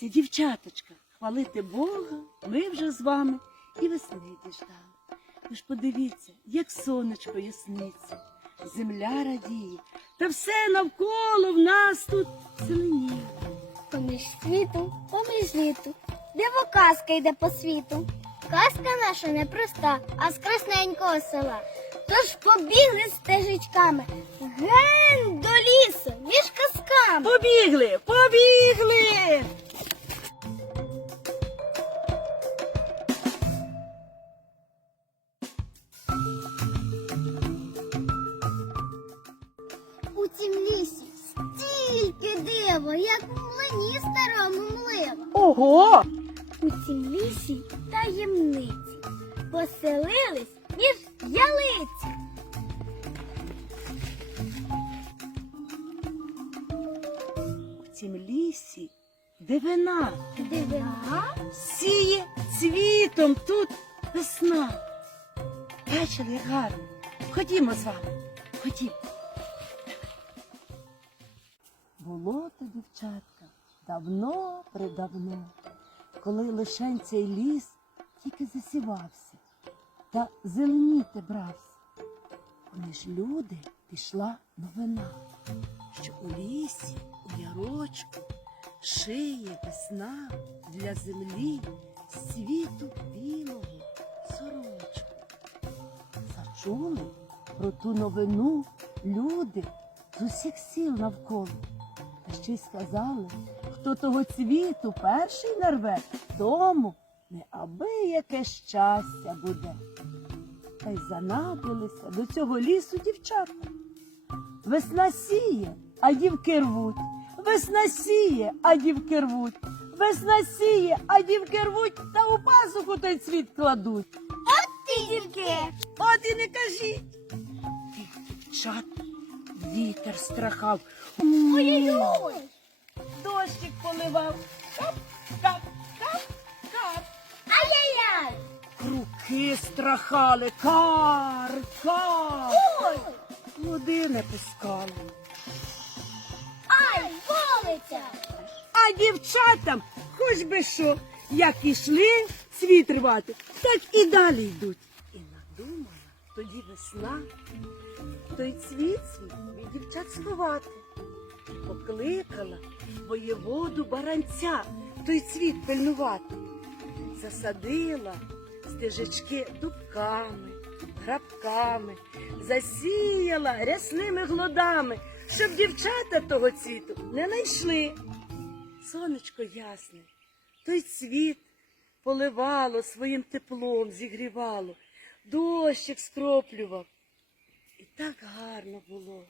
Давайте, дівчаточка, хвалити Бога, ми вже з вами і весни діждали. Ви ж подивіться, як сонечко ясниться, земля радіє, та все навколо в нас тут зеленіє. Поміж світу, поміж літу, диво казка йде по світу. Казка наша не проста, а з красненького села. Тож побігли стежечками ген до лісу між казками. Побігли, побігли! Млива. Ого! У цім лісі таємниці поселились між ялиць. В цім лісі дивина Дивина? сіє цвітом тут весна. Бачили, як гарно. Ходімо з вами. Ходімо. Було то, дівчатка, давно придавно, коли лишень цей ліс тільки засівався та зеленіти брався. Поміж люди пішла новина, що у лісі, у ярочку, шиє весна для землі світу білого сорочку. Зачули про ту новину люди з усіх сіл навколо. Та ще й сказали, хто того цвіту перший нарве, тому неабияке щастя буде. Та й занадилися до цього лісу дівчата. Весна сіє, а дівки рвуть. Весна сіє, а дівки рвуть. Весна сіє, а дівки рвуть та у пасуху той цвіт кладуть. Ти дівки! От і не кажіть. Тих дівчат вітер страхав. Ой-ой-ой! Поливав. Кап, кап, кап, кап. Ай-яй-яй! Руки страхали. Кар, кар. Ой! Води не пускали. Ай, болиться! А дівчатам, хоч би що, як ішли цвіт рвати, так і далі йдуть. І надумала тоді весна, той цвіт свій від дівчат сховати. Покликала воєводу баранця той цвіт пильнувати. Засадила стежечки дубками, грабками, засіяла рясними глодами, щоб дівчата того цвіту не найшли. Сонечко ясне, той цвіт поливало своїм теплом, зігрівало, дощик скроплював. І так гарно було.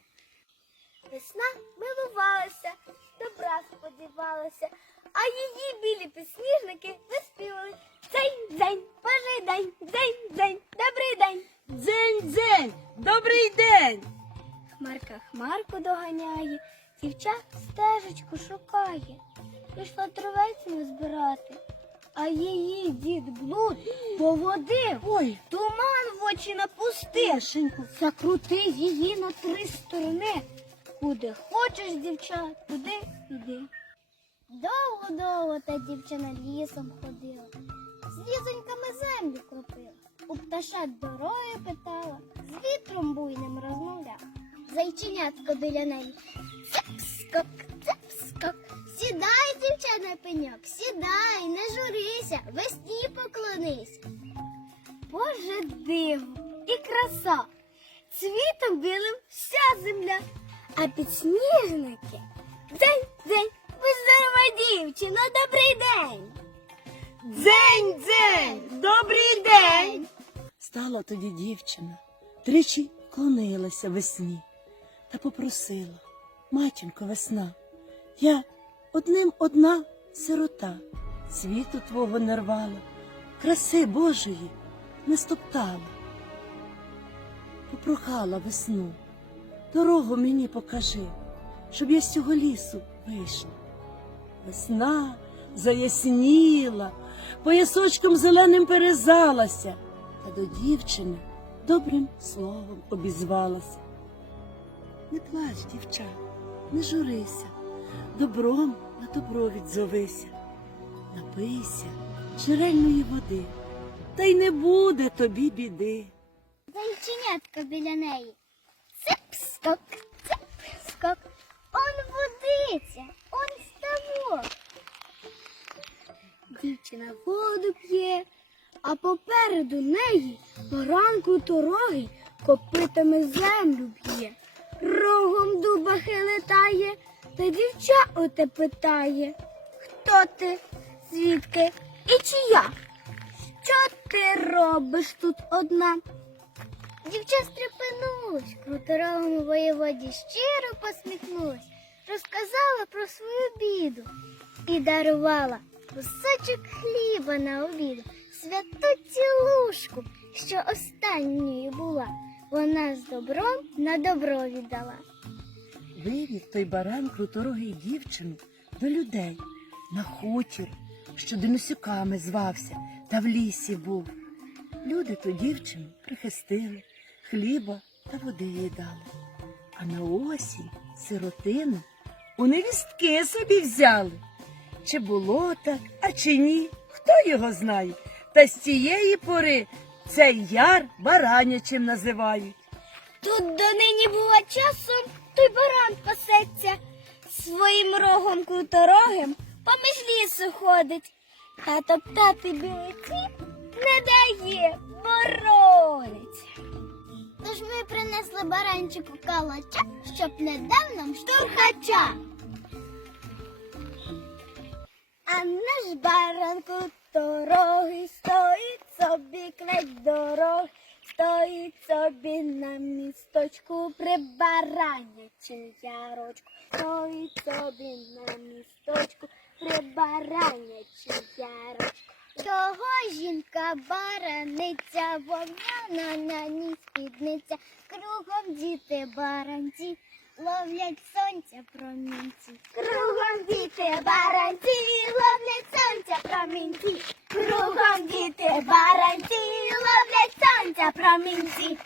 Весна милувалася, добра сподівалася, а її білі підсніжники виспівали. Дзень, дзень, божий день, дзень, дзень, добрий день. Дзень, дзень, добрий день! Хмарка хмарку доганяє, дівча стежечку шукає. Пішла травець не збирати, а її дід блуд поводив, Ой, туман в очі напустив. Тишенько, Закрутив її на три сторони. Куди хочеш, дівча, туди йди. Довго-довго та дівчина лісом ходила, з лізоньками землю кропила, у пташат дороги питала, з вітром буйним розмовляла. Зайченятко біля неї. Цеп-скок, цеп-скок. Сідай, дівча, на пеньок, сідай, не журися, весні поклонись. Боже диво і краса, цвітом білим вся земля, а підсніжники. День, день, будь здорова, дівчино, добрий день. дзень, дзень, добрий день! Стала тоді дівчина, тричі клонилася весні та попросила, матінко весна, я одним одна сирота, світу твого не рвала, краси Божої не стоптала. Попрохала весну, дорогу мені покажи, щоб я з цього лісу вийшла. Весна заясніла, поясочком зеленим перезалася, та до дівчини добрим словом обізвалася. Не плач, дівча, не журися, добром на добро відзовися. напийся джерельної води, та й не буде тобі біди. Зайченятка біля неї. Цеп-скок, цеп-скок. Он водиться, он ставок. Дівчина воду п'є, а попереду неї баранку дороги копитами землю б'є. Рогом дуба хилитає, та дівча оте питає. Хто ти? Звідки? І чия? Що ти робиш тут одна? Дівча стрепенулась, круторогому воєводі щиро посміхнулась, розказала про свою біду і дарувала кусочок хліба на обіду, святу цілушку, що останньою була. Вона з добром на добро віддала. Вивів той баран круторогий дівчину до людей на хутір, що денисюками звався та в лісі був. Люди ту дівчину прихистили, хліба та води їй дали. А на осінь сиротину у невістки собі взяли. Чи було так, а чи ні, хто його знає. Та з цієї пори цей яр баранячим називають. Тут донині бува часом той баран пасеться, своїм рогом круторогим поміж лісу ходить, та топтати білий цвіт не дає, борониться. Тож ми принесли баранчику калача, щоб не дав нам штурхача. А наш баран круторогий стоїть собі край дороги, стоїть собі на місточку при баранячим ярочку, стоїть собі на місточку при баранячим ярочку. Того жінка бараниця, вовняна на ній спідниця, кругом діти баранці, ловлять сонця промінці. Кругом діти баранці, ловлять сонця промінці. Кругом діти баранці, ловлять сонця промінці.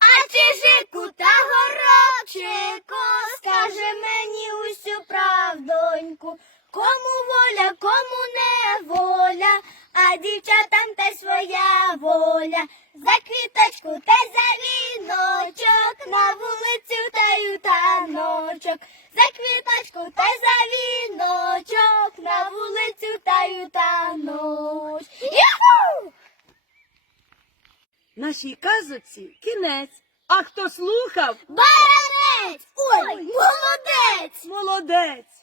А чижику та горобчику, скаже мені усю правдоньку, кому воля, кому не воля, а дівчатам та своя воля. За квіточку та за віночок, на вулицю та й у таночок. За квіточку та за віночок, на вулицю та й у таночок. Юху! Нашій казоці кінець. А хто слухав, Баранець! Ой, молодець! молодець.